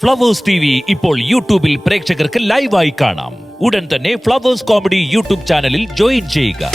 Flowers T V ഇപ്പോൾ യൂട്യൂബിൽ പ്രേക്ഷകർക്ക് ലൈവായി കാണാം. ഉടൻ തന്നെ ഫ്ലവേഴ്സ് കോമഡി യൂട്യൂബ് ചാനലിൽ ജോയിൻ ചെയ്യുക.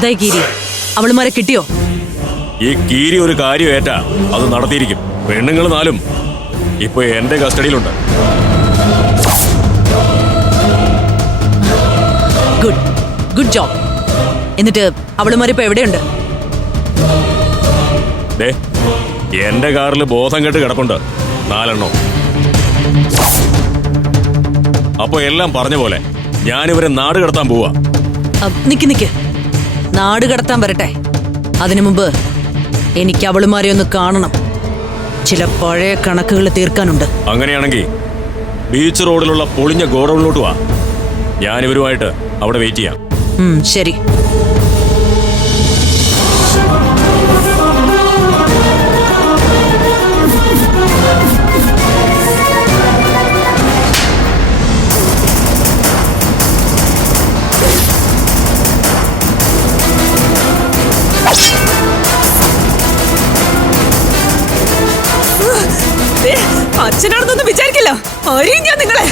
എന്തായി കീരി? അവളുമാരെ കിട്ടിയോ? ഈ കീരി ഒരു കാര്യം ഏറ്റാ. അത് നടത്തിയിരിക്കും. പെണ്ണുങ്ങൾ നാലും ഇപ്പൊ എന്റെ കസ്റ്റഡിയിലുണ്ട്. ഗുഡ് ഗുഡ് ജോബ് എന്നിട്ട് അവളുമാരിപ്പോ എവിടെയുണ്ട്? ദേ എന്റെ കാറിൽ ബോധം കെട്ട് കിടപ്പുണ്ട്. നാലെണ്ണോ അപ്പൊ എല്ലാം പറഞ്ഞ പോലെ ഞാനിവരെ നാട് കടത്താൻ പോവാ. നിക്ക് നിക്ക്. നാട് കടത്താൻ വരട്ടെ. അതിനു മുമ്പ് എനിക്ക് അവളുമാരെ ഒന്ന് കാണണം. ചില പഴയ കണക്കുകൾ തീർക്കാനുണ്ട്. അങ്ങനെയാണെങ്കിൽ ബീച്ച് റോഡിലുള്ള പൊളിഞ്ഞ ഗോഡൗണിലോട്ട് വാ. ഞാനിവരുമായിട്ട് അവിടെ വെയിറ്റ് ചെയ്യാം. ശരി. അച്ഛനാണെന്നൊന്നും വിചാരിക്കില്ല. അറിയും ഞാൻ നിങ്ങളെ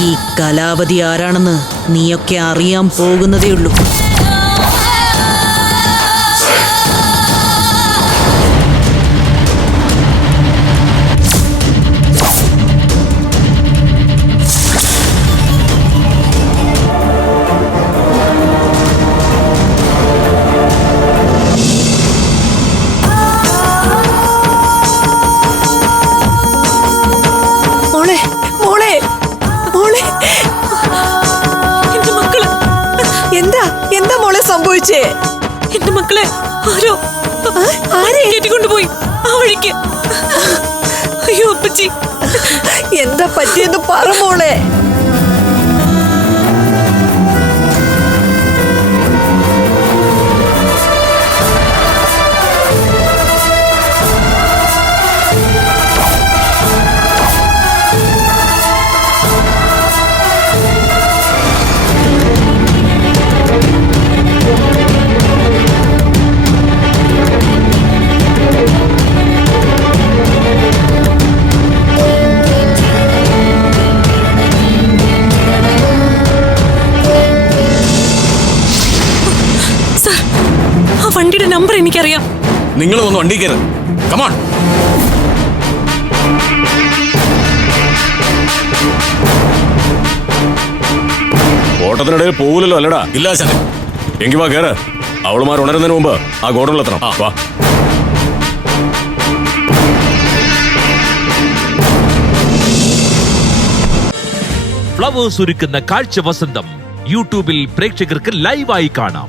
ഈ കലാവതി ആരാണെന്ന് നീയൊക്കെ അറിയാൻ പോകുന്നതേ എന്താ? എന്താ മോളെ സംഭവിച്ചേ? എന്റെ മക്കളെ ആരോ? ആരെ? കയറ്റിക്കൊണ്ടുപോയി ആ വഴിക്ക്. അയ്യോ അപ്പച്ചി. എന്താ പറ്റിയെന്ന് പറ മോളെ. വണ്ടിയുടെ നമ്പർ എനിക്കറിയാം. നിങ്ങൾ ഒന്ന് വണ്ടി കയറ്. കമാൺ ഓട്ടത്തിനിടയിൽ പോകില്ലല്ലോ അല്ലടാ. ഇല്ല ചാനെ എങ്കി വാ കേറ് അവളുമാർ ഉണരുന്നതിന് മുമ്പ് ആ ഗോഡൗണിലെത്തണം വാ. ഫ്ലവേഴ്സ് ഒരുക്കുന്ന കാഴ്ച വസന്തം യൂട്യൂബിൽ പ്രേക്ഷകർക്ക് ലൈവായി കാണാം.